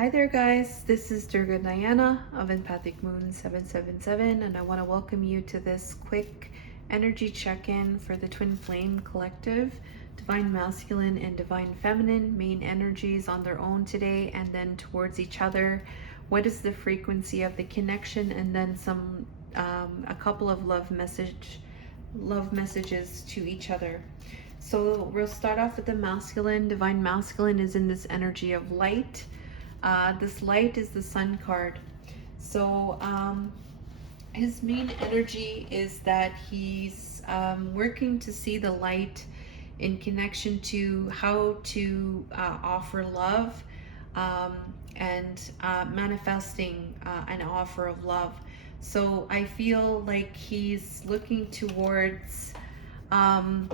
Hi there guys, this is Durga Diana of Empathic Moon 777 and I want to welcome you to this quick energy check-in for the Twin Flame Collective, Divine Masculine and Divine Feminine, main energies on their own today and then towards each other. What is the frequency of the connection, and then a couple of love messages to each other. So we'll start off with the masculine. Divine Masculine is in this energy of light. This light is the Sun card. So his main energy is that he's working to see the light in connection to how to offer love and manifesting an offer of love. So I feel like he's looking towards trying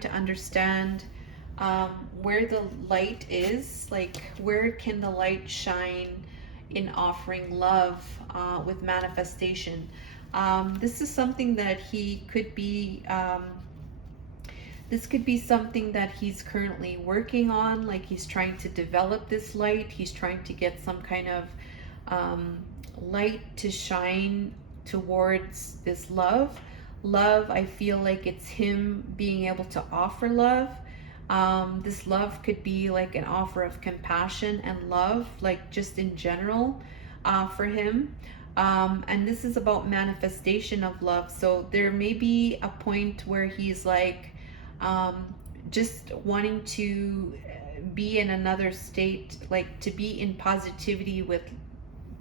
to understand where the light is, like where can the light shine in offering love with manifestation. This is something that he could be this could be something that he's currently working on, like he's trying to develop this light, he's trying to get some kind of light to shine towards this love. I feel like it's him being able to offer love. This love could be like an offer of compassion and love, like just in general for him. And this is about manifestation of love. So there may be a point where he's like just wanting to be in another state, like to be in positivity with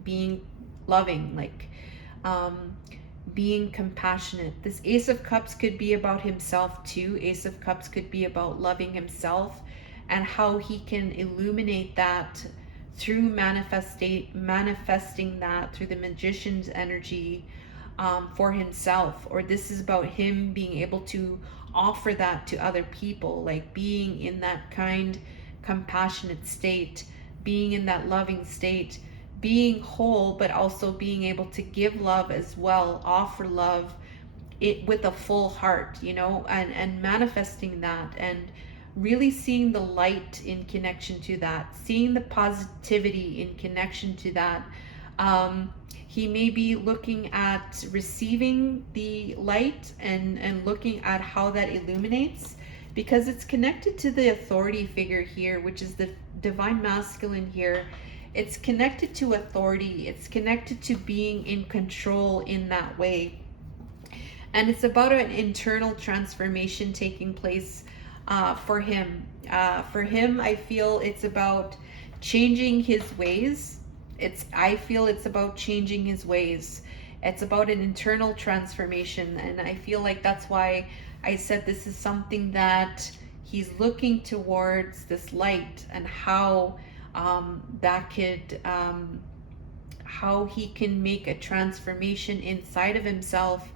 being loving, like being compassionate. This Ace of Cups could be about himself too. Ace of Cups could be about loving himself and how he can illuminate that through manifesting that through the Magician's energy for himself. Or this is about him being able to offer that to other people, like being in that kind, compassionate state, being in that loving state, being whole, but also being able to give love as well, offer love it with a full heart, you know, and manifesting that and really seeing the light in connection to that, seeing the positivity in connection to that. He may be looking at receiving the light and looking at how that illuminates, because it's connected to the authority figure here, which is the Divine Masculine here. It's connected to authority. It's connected to being in control in that way. And it's about an internal transformation taking place for him. I feel it's about changing his ways. I feel it's about changing his ways. It's about an internal transformation. And I feel like that's why I said this is something that he's looking towards, this light, and how that could how he can make a transformation inside of himself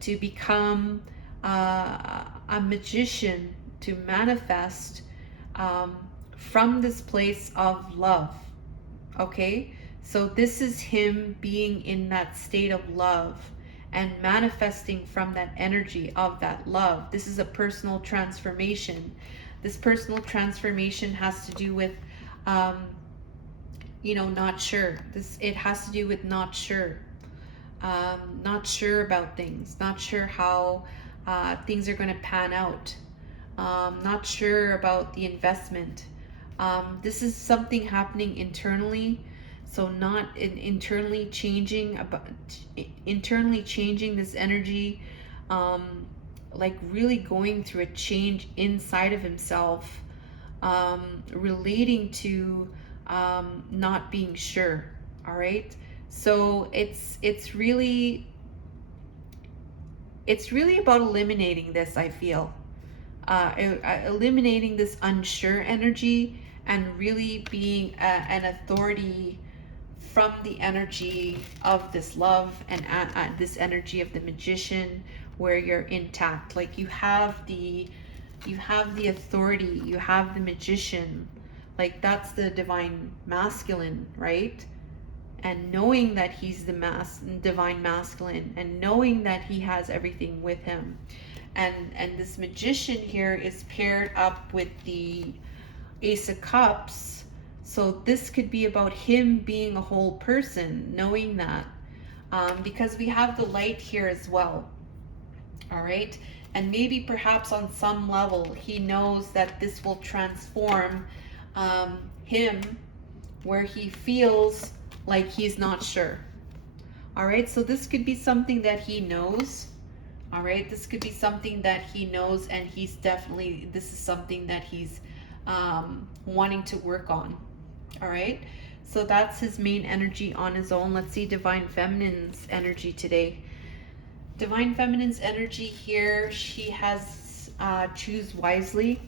to become a magician, to manifest from this place of love. Okay, so this is him being in that state of love and manifesting from that energy of that love. This is a personal transformation. This personal transformation has to do with you know, not sure. It has to do with not sure. Not sure about things, not sure how things are going to pan out, not sure about the investment. This is something happening internally, so not internally changing this energy, like really going through a change inside of himself, relating to not being sure. All right, so it's really about eliminating this. I feel eliminating this unsure energy and really being an authority from the energy of this love and this energy of the Magician, where you're intact, like you have the authority, you have the Magician, like that's the Divine Masculine, right? And knowing that he's the Divine Masculine, and knowing that he has everything with him. And this Magician here is paired up with the Ace of Cups, So this could be about him being a whole person, knowing that, because we have the light here as well. All right. And maybe perhaps on some level, he knows that this will transform him, where he feels like he's not sure. All right. So this could be something that he knows. All right. This could be something that he knows, and he's definitely, this is something that he's wanting to work on. All right. So that's his main energy on his own. Let's see Divine Feminine's energy today. Divine Feminine's energy here, she has choose wisely.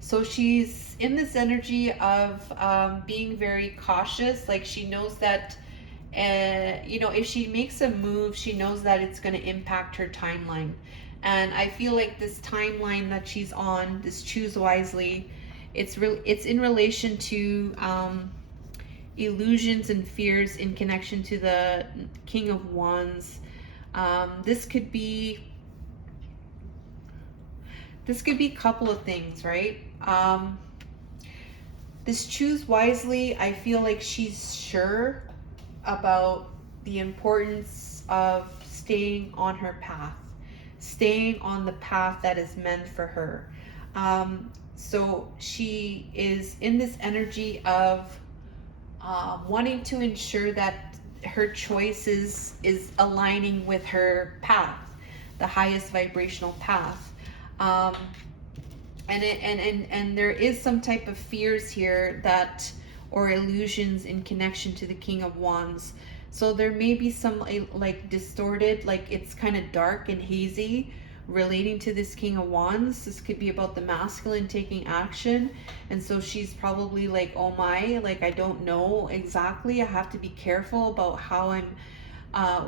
So she's in this energy of being very cautious. Like she knows that, you know, if she makes a move, she knows that it's going to impact her timeline. And I feel like this timeline that she's on, this choose wisely, it's in relation to illusions and fears in connection to the King of Wands. This could be a couple of things, right? This choose wisely, I feel like she's sure about the importance of staying on her path, staying on the path that is meant for her. So she is in this energy of wanting to ensure that her choices is aligning with her path, the highest vibrational path. And there is some type of fears here that, or illusions in connection to the King of Wands. So there may be some like distorted, like it's kind of dark and hazy relating to this King of Wands. This could be about the masculine taking action, and so she's probably like, oh my, like I don't know exactly, I have to be careful about how I'm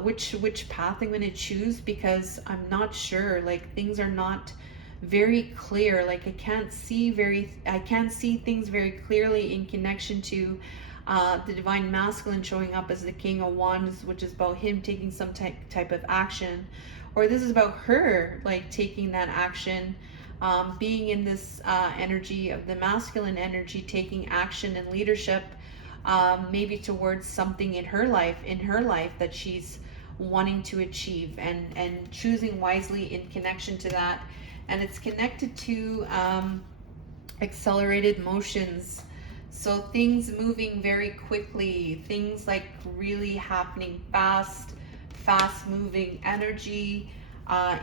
which path I'm going to choose, because I'm not sure, like things are not very clear, like I can't see things very clearly in connection to the divine masculine showing up as the King of Wands, which is about him taking some type of action, or this is about her like taking that action, being in this energy of the masculine energy, taking action and leadership, maybe towards something in her life that she's wanting to achieve, and choosing wisely in connection to that. And it's connected to accelerated motions. So things moving very quickly, things like really happening fast moving energy,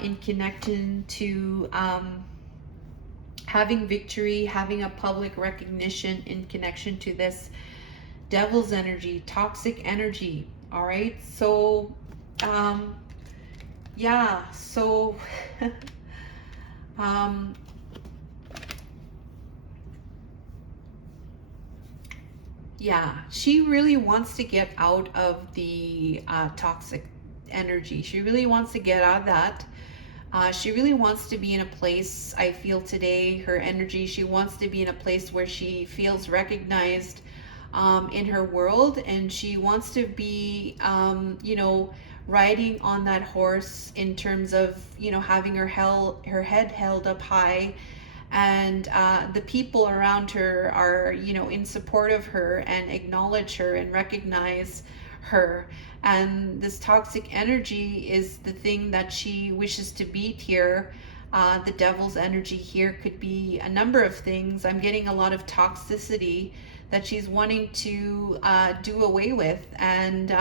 in connection to having victory, having a public recognition in connection to this devil's energy, toxic energy. All right. So, yeah. So, yeah, she really wants to get out of the toxic energy. She really wants to get out of that. She really wants to be in a place, I feel today, her energy, she wants to be in a place where she feels recognized in her world, and she wants to be, you know, riding on that horse in terms of, you know, having her head held up high, and the people around her are, you know, in support of her and acknowledge her and recognize her. And this toxic energy is the thing that she wishes to beat here. The devil's energy here could be a number of things. I'm getting a lot of toxicity that she's wanting to do away with, and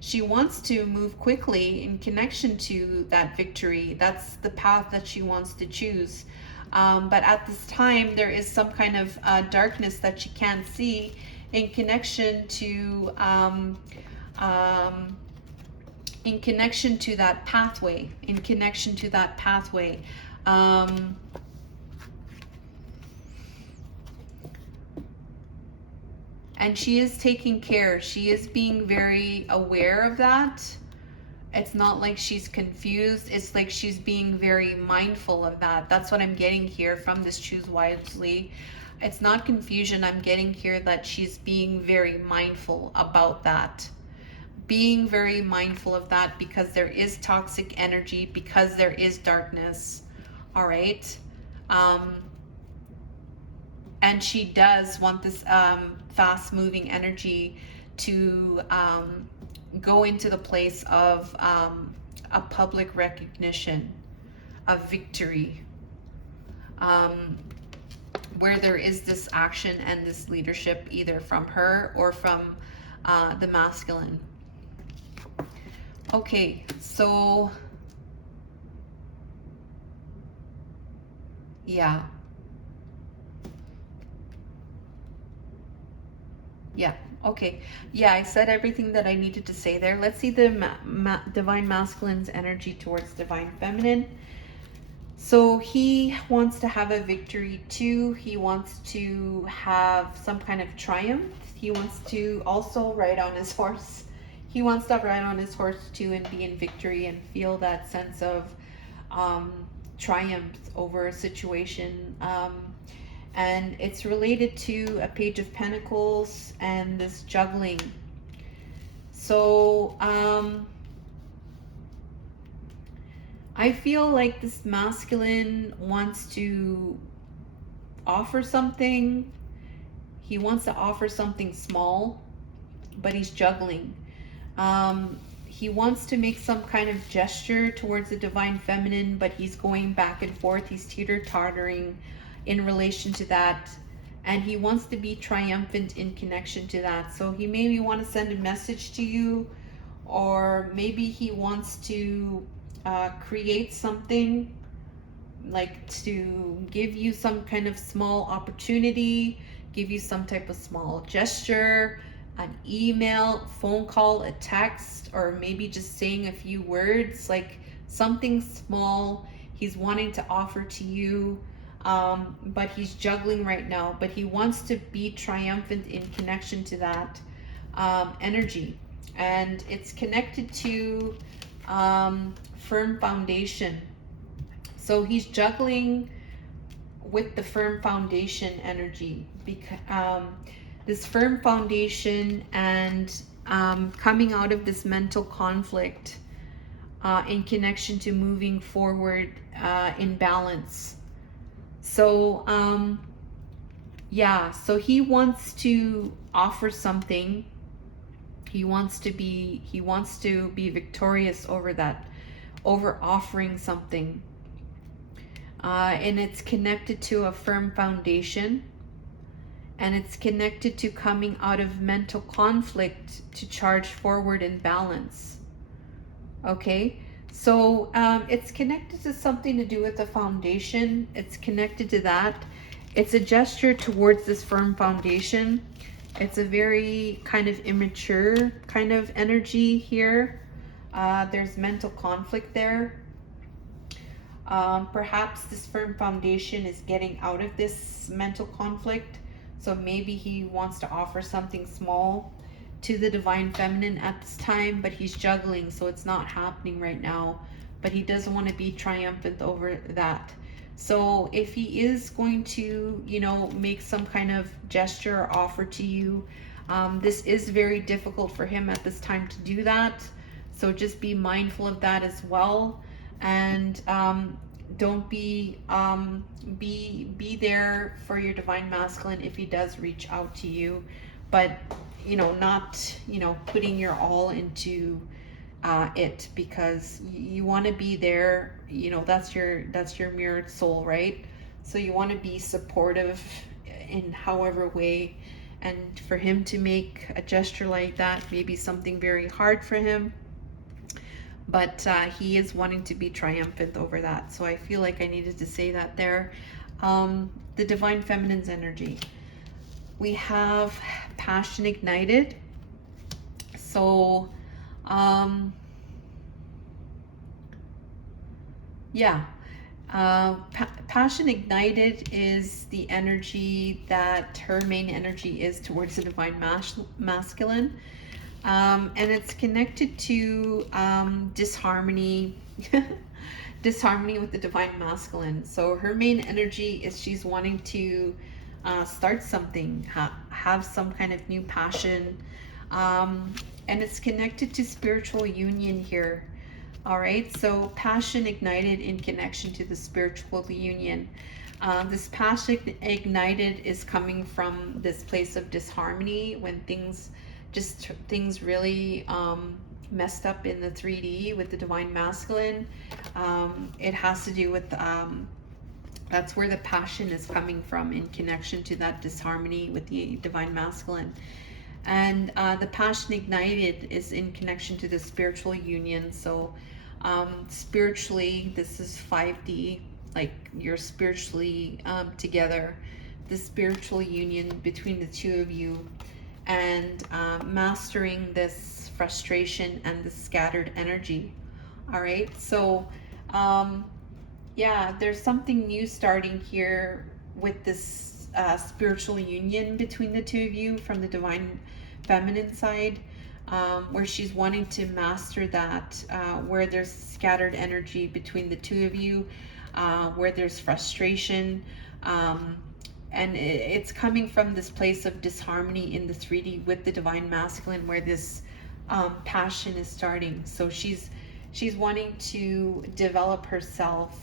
she wants to move quickly in connection to that victory. That's the path that she wants to choose. But at this time, there is some kind of darkness that she can't see in connection to that pathway. And she is taking care. She is being very aware of that. It's not like she's confused. It's like she's being very mindful of that. That's what I'm getting here from this choose wisely. It's not confusion. I'm getting here that she's being very mindful about that. Being very mindful of that, because there is toxic energy, because there is darkness. All right. And she does want this fast moving energy to go into the place of a public recognition, of victory, where there is this action and this leadership either from her or from the masculine. Okay, so yeah. Yeah, okay. Yeah, I said everything that I needed to say there. Let's see the Divine Masculine's energy towards Divine Feminine. So he wants to have a victory too. He wants to have some kind of triumph. He wants to also ride on his horse. He wants to ride on his horse too and be in victory and feel that sense of triumph over a situation. And it's related to a Page of Pentacles and this juggling. So I feel like this masculine wants to offer something. He wants to offer something small, but he's juggling. He wants to make some kind of gesture towards the Divine Feminine, but he's going back and forth. He's teeter-tottering in relation to that, and he wants to be triumphant in connection to that. So he maybe want to send a message to you, or maybe he wants to create something, like to give you some kind of small opportunity, give you some type of small gesture, an email, phone call, a text, or maybe just saying a few words, like something small he's wanting to offer to you. But he's juggling right now, but he wants to be triumphant in connection to that energy. And it's connected to firm foundation. So he's juggling with the firm foundation energy, because this firm foundation and coming out of this mental conflict in connection to moving forward in balance. So yeah, so he wants to offer something. He wants to be victorious over that, over offering something. And it's connected to a firm foundation, and it's connected to coming out of mental conflict to charge forward in balance. Okay, so it's connected to something to do with the foundation. It's connected to that. It's a gesture towards this firm foundation. It's a very kind of immature kind of energy here. There's mental conflict there. Perhaps this firm foundation is getting out of this mental conflict. So maybe he wants to offer something small to the Divine Feminine at this time, but he's juggling, so it's not happening right now. But he doesn't want to be triumphant over that. So if he is going to, you know, make some kind of gesture or offer to you, this is very difficult for him at this time to do that. So just be mindful of that as well. And don't be there for your Divine Masculine if he does reach out to you, but you know, not, you know, putting your all into it, because you want to be there. You know, that's your mirrored soul, right? So you want to be supportive in however way, and for him to make a gesture like that may be something very hard for him, but he is wanting to be triumphant over that. So I feel like I needed to say that there. The Divine Feminine's energy. We have passion ignited. So yeah, passion ignited is the energy that her main energy is towards the Divine Masculine. And it's connected to disharmony, disharmony with the Divine Masculine. So her main energy is she's wanting to start something, have some kind of new passion, and it's connected to spiritual union here. All right, so passion ignited in connection to the spiritual union. This passion ignited is coming from this place of disharmony when things really messed up in the 3D with the divine masculine. It has to do with that's where the passion is coming from, in connection to that disharmony with the divine masculine. And the passion ignited is in connection to the spiritual union. So spiritually, this is 5D, like you're spiritually together, the spiritual union between the two of you, and mastering this frustration and the scattered energy. All right, so yeah, there's something new starting here with this spiritual union between the two of you from the divine feminine side, where she's wanting to master that, where there's scattered energy between the two of you, where there's frustration, and it's coming from this place of disharmony in the 3D with the divine masculine, where this passion is starting. So she's wanting to develop herself,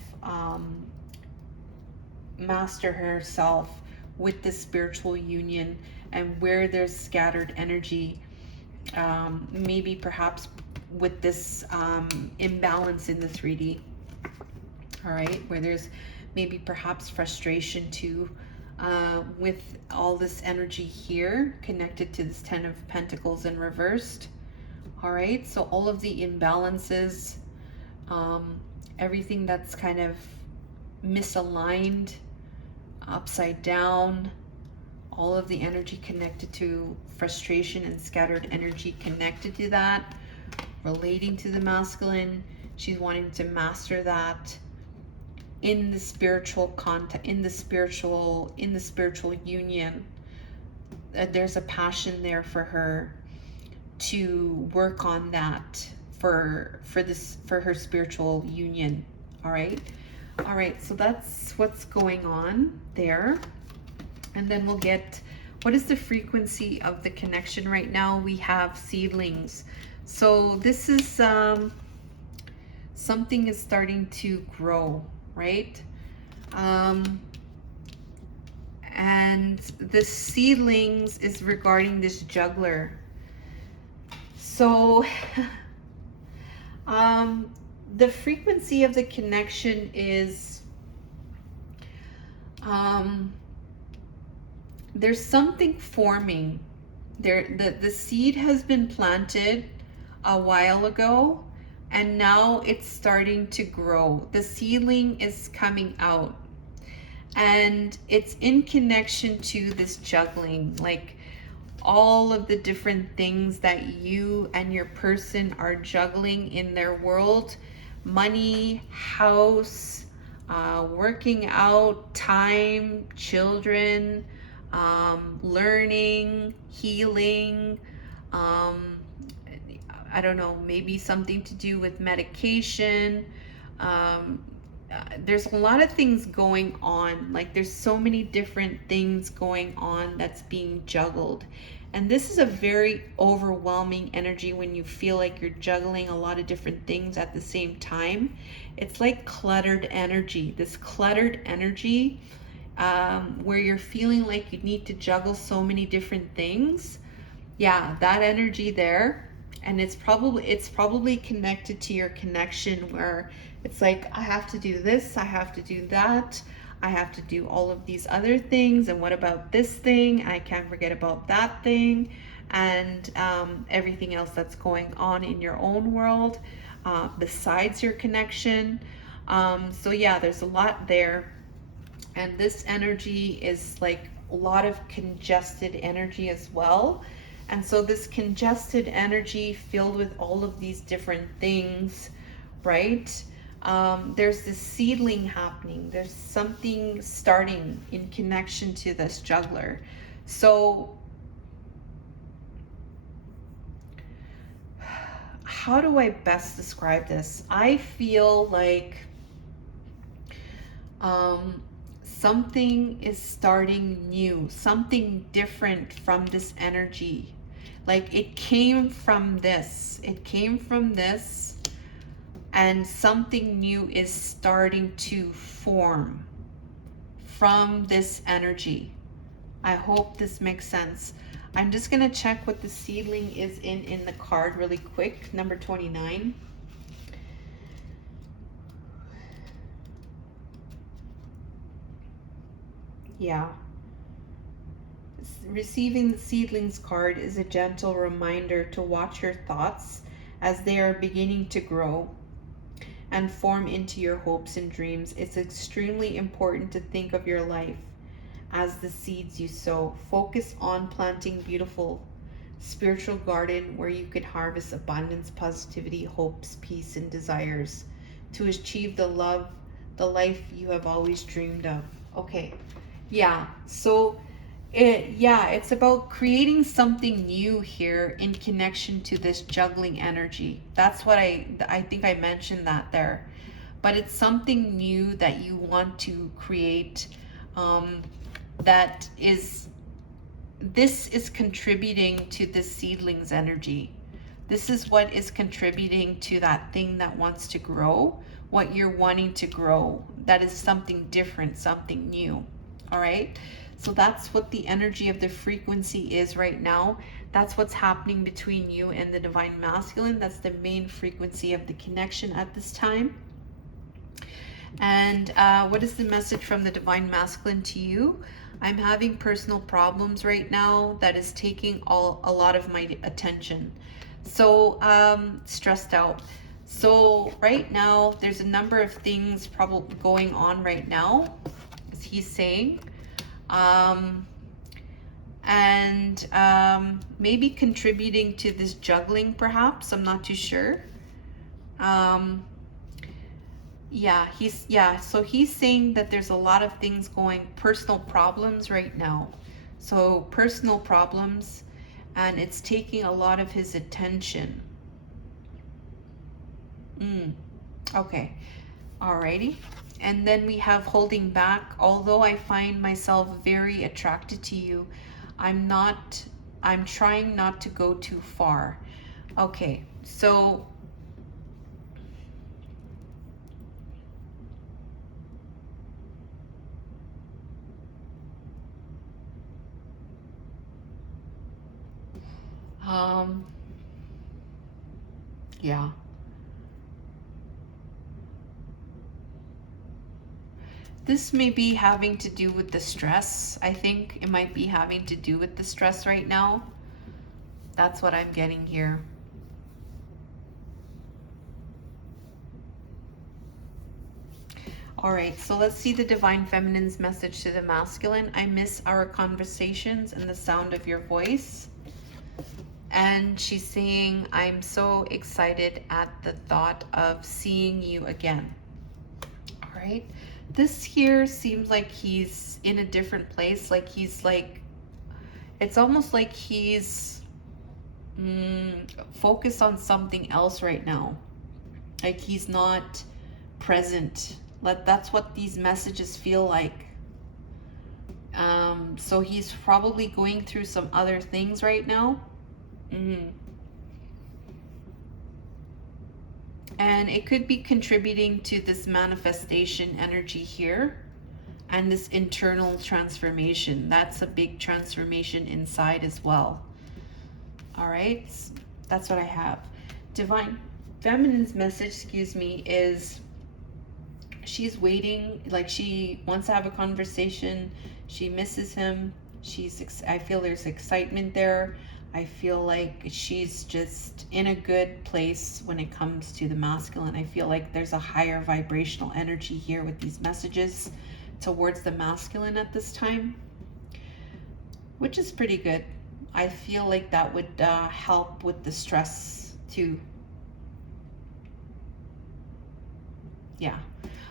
master herself with the spiritual union, and where there's scattered energy, maybe perhaps with this imbalance in the 3D. All right, where there's maybe perhaps frustration too, with all this energy here connected to this 10 of Pentacles in reversed. All right, so all of the imbalances, everything that's kind of misaligned, upside down, all of the energy connected to frustration and scattered energy connected to that, relating to the masculine. She's wanting to master that in the spiritual context, in the spiritual union. There's a passion there for her to work on that for her spiritual union. All right, so that's what's going on there. And then we'll get, what is the frequency of the connection right now? We have seedlings. So this is something is starting to grow, right? And the seedlings is regarding this juggler. So the frequency of the connection is there's something forming there. The seed has been planted a while ago, and now it's starting to grow. The seedling is coming out, and it's in connection to this juggling, like all of the different things that you and your person are juggling in their world: money, house, working out, time, children, learning, healing, I don't know, maybe something to do with medication. There's a lot of things going on. Like, there's so many different things going on that's being juggled. And this is a very overwhelming energy when you feel like you're juggling a lot of different things at the same time. It's like cluttered energy. This cluttered energy, where you're feeling like you need to juggle so many different things. Yeah, that energy there. And it's probably connected to your connection, where it's like, I have to do this, I have to do that, I have to do all of these other things, and what about this thing? I can't forget about that thing, and everything else that's going on in your own world besides your connection. So yeah, there's a lot there. And this energy is like a lot of congested energy as well. And so this congested energy filled with all of these different things, right? There's this seedling happening. There's something starting in connection to this juggler. So how do I best describe this? I feel like something is starting new, something different from this energy. Like, it came from this, and something new is starting to form from this energy. I hope this makes sense. I'm just going to check what the seedling is in the card really quick. Number 29. Yeah. Receiving the seedlings card is a gentle reminder to watch your thoughts as they are beginning to grow and form into your hopes and dreams. It's extremely important to think of your life as the seeds you sow. Focus on planting beautiful spiritual garden where you could harvest abundance, positivity, hopes, peace, and desires to achieve the life you have always dreamed of. Okay. Yeah. So it's about creating something new here in connection to this juggling energy. That's what I think I mentioned that there. But it's something new that you want to create, this is contributing to the seedling's energy. This is what is contributing to that thing that wants to grow, what you're wanting to grow. That is something different, something new. All right. So that's what the energy of the frequency is right now. That's what's happening between you and the divine masculine. That's the main frequency of the connection at this time. And what is the message from the divine masculine to you? I'm having personal problems right now that is taking a lot of my attention. So stressed out. So right now there's a number of things probably going on right now, as he's saying. Maybe contributing to this juggling, perhaps. I'm not too sure. So he's saying that there's a lot of things going, personal problems right now. So personal problems, and it's taking a lot of his attention. Okay. Alrighty. And then we have holding back. Although I find myself very attracted to you, I'm trying not to go too far. Okay, so yeah. This may be having to do with the stress. I think it might be having to do with the stress right now. That's what I'm getting here. All right, so let's see the divine feminine's message to the masculine. I miss our conversations and the sound of your voice. And she's saying, I'm so excited at the thought of seeing you again. All right. This here seems like he's in a different place. Like he's like, it's almost like he's focused on something else right now. Like he's not present. That's what these messages feel like. So he's probably going through some other things right now. And it could be contributing to this manifestation energy here and this internal transformation. That's a big transformation inside as well. All right, that's what I have. Divine feminine's message, is she's waiting, like she wants to have a conversation. She misses him. I feel there's excitement there. I feel like she's just in a good place when it comes to the masculine. I feel like there's a higher vibrational energy here with these messages towards the masculine at this time, which is pretty good. I feel like that would help with the stress too. Yeah.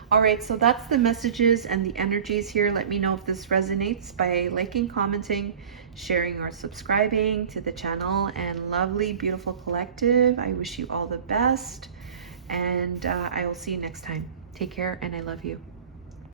All right, so that's the messages and the energies here. Let me know if this resonates by liking, commenting, sharing, or subscribing to the channel. And lovely, beautiful collective, I wish you all the best. And I will see you next time. Take care, and I love you.